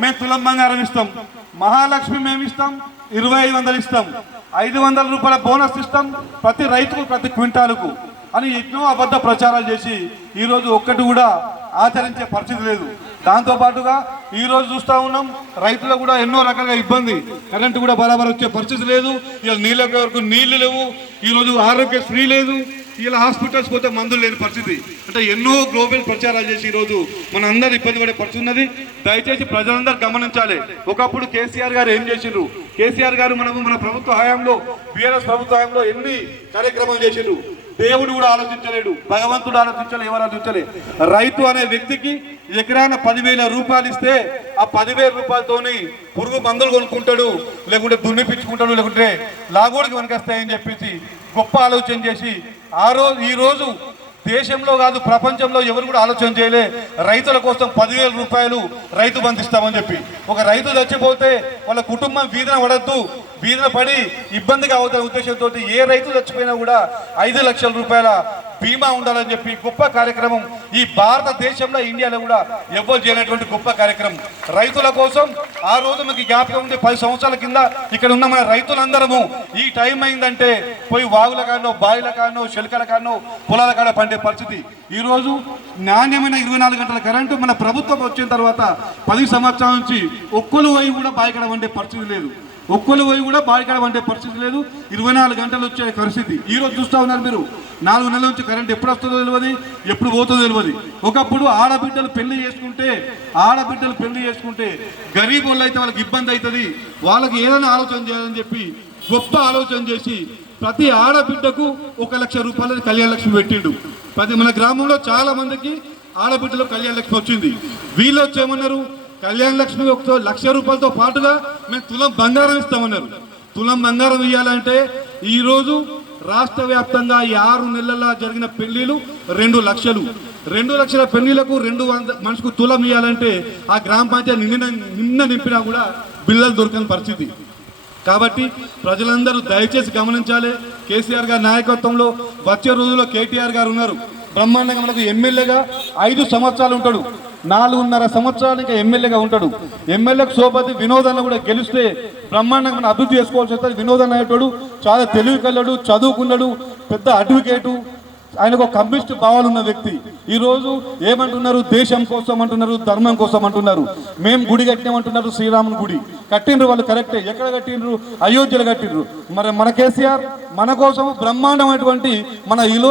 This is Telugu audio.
మేము తులం బంగారం ఇస్తాం. మహాలక్ష్మి మేము ఇస్తాం. ఇరవై ఐదు వందలు ఇస్తాం. ఐదు వందల రూపాయల బోనస్ ఇస్తాం ప్రతి రైతుకు ప్రతి క్వింటాలకు అని ఎన్నో అబద్ధ ప్రచారాలు చేసి ఈరోజు ఒక్కటి కూడా ఆచరించే పరిస్థితి లేదు. దాంతో పాటుగా చూస్తూ చూస్తా ఉన్నాం రైతులకు కూడా ఎన్నో రకాలుగా ఇబ్బంది. కరెంటు కూడా బరాబర్ వచ్చే పరిస్థితి లేదు. ఇలా నీళ్ళ వరకు నీళ్ళు లేవు. ఈరోజు ఆరోగ్యశ్రీ లేదు. ఇలా హాస్పిటల్స్ పోతే మందులు లేని పరిస్థితి. అంటే ఎన్నో గ్లోబల్ ప్రచారాలు చేసి ఈరోజు మన అందరు ఇబ్బంది పడే పరిస్థితి ఉన్నది. దయచేసి ప్రజలందరూ గమనించాలి. ఒకప్పుడు కేసీఆర్ గారు ఏం చేసిండ్రు? కేసీఆర్ గారు మనము మన ప్రభుత్వ హయాంలో బీఆర్ఎస్ ప్రభుత్వ హయాంలో ఎన్ని కార్యక్రమాలు చేసిండ్రు? దేవుడు కూడా ఆలోచించలేడు. భగవంతుడు ఆలోచించలే ఎవరు ఆలోచించలే. రైతు అనే వ్యక్తికి ఎకరాన పదివేల రూపాయలు ఇస్తే ఆ పదివేల రూపాయలతోని పురుగు మందులు కొనుక్కుంటాడు లేకుంటే దున్నిపించుకుంటాడు లేకుంటే లాగోడికి వనకొస్తాయని చెప్పేసి గొప్ప ఆలోచన చేసి ఆ రోజు ఈరోజు దేశంలో కాదు ప్రపంచంలో ఎవరు కూడా ఆలోచన చేయలే. రైతుల కోసం పదివేల రూపాయలు రైతు బంధిస్తామని చెప్పి. ఒక రైతు చచ్చిపోతే వాళ్ళ కుటుంబం వీధిన పడద్దు వీధిన పడి ఇబ్బందిగా అవుతున్న ఉద్దేశంతో ఏ రైతు చచ్చిపోయినా కూడా ఐదు లక్షల రూపాయల బీమా ఉండాలని చెప్పి గొప్ప కార్యక్రమం ఈ భారతదేశంలో ఇండియాలో కూడా ఎవరు చేయనటువంటి గొప్ప కార్యక్రమం. రైతుల కోసం ఆ రోజు మనకి జ్ఞాపకం ఉంది పది సంవత్సరాల కింద ఇక్కడ ఉన్న మన రైతులందరము ఈ టైం అయిందంటే పోయి వాగుల కాడనో బావిల కాడనో చెలకల కాడనో పొలాల కాడ పండే పరిస్థితి. ఈరోజు నాణ్యమైన ఇరవై నాలుగు గంటల కరెంటు మన ప్రభుత్వం వచ్చిన తర్వాత పది సంవత్సరాల నుంచి ఒక్కలు పోయి కూడా బావికడ వండే పరిస్థితి లేదు. ఒక్కలు పోయి కూడా బావికడ వండే పరిస్థితి లేదు. ఇరవై నాలుగు గంటలు వచ్చే పరిస్థితి. ఈరోజు చూస్తూ ఉన్నారు మీరు. నాలుగు నెలల నుంచి కరెంట్ ఎప్పుడు వస్తుందో తెలియదు ఎప్పుడు పోతుందో తెలియదు ఒకప్పుడు ఆడబిడ్డలు పెళ్ళి చేసుకుంటే ఆడబిడ్డలు పెళ్ళి చేసుకుంటే గరీబ్ వాళ్ళు అయితే వాళ్ళకి ఇబ్బంది అవుతుంది. వాళ్ళకి ఏదైనా ఆలోచన చేయాలని చెప్పి గొప్ప ఆలోచన చేసి ప్రతి ఆడబిడ్డకు ఒక లక్ష రూపాయలని కళ్యాణ లక్ష్మి పెట్టిండు. ప్రతి మన గ్రామంలో చాలా మందికి ఆడబిడ్డలో కళ్యాణ లక్ష్మి వచ్చింది. వీళ్ళు వచ్చేమన్నారు కళ్యాణ లక్ష్మి ఒక లక్ష రూపాయలతో పాటుగా మేము తులం బంగారం ఇస్తామన్నారు. తులం బంగారం ఇవ్వాలంటే ఈరోజు రాష్ట్ర వ్యాప్తంగా ఈ ఆరు నెలల జరిగిన పెళ్ళిలు రెండు లక్షలు. రెండు లక్షల పెళ్ళిలకు రెండు వంద మనిషికి తులం ఇవ్వాలంటే ఆ గ్రామ పంచాయతీ నిన్న నిన్న నింపినా కూడా బిల్లలు దొరకని పరిస్థితి. కాబట్టి ప్రజలందరూ దయచేసి గమనించాలి. కేసీఆర్ గారి నాయకత్వంలో వచ్చే రోజుల్లో కేటీఆర్ గారు ఉన్నారు. బ్రహ్మాండంగా మనకు ఎమ్మెల్యేగా ఐదు సంవత్సరాలు ఉంటాడు. నాలుగున్నర సంవత్సరాలు ఇంకా ఎమ్మెల్యేగా ఉంటాడు. ఎమ్మెల్యేకు సోపతి వినోదన్న కూడా గెలిస్తే బ్రహ్మాండంగా మనం అభివృద్ధి చేసుకోవాల్సి వస్తుంది. వినోదన్న అయ్యేటోడు చాలా తెలివి కల్లడు చదువుకున్నాడు పెద్ద అడ్వకేటు ఆయనకు ఒక కమ్యూనిస్ట్ భావాలు ఉన్న వ్యక్తి. ఈరోజు ఏమంటున్నారు? దేశం కోసం అంటున్నారు ధర్మం కోసం అంటున్నారు. మేము గుడి కట్టినామంటున్నారు శ్రీరాముని గుడి. కట్టిండ్రు వాళ్ళు కరెక్టే. ఎక్కడ కట్టిండ్రు? అయోధ్యలో కట్టిండ్రు. మరి మన కేసీఆర్ మన కోసం బ్రహ్మాండమైనటువంటి మన ఇలో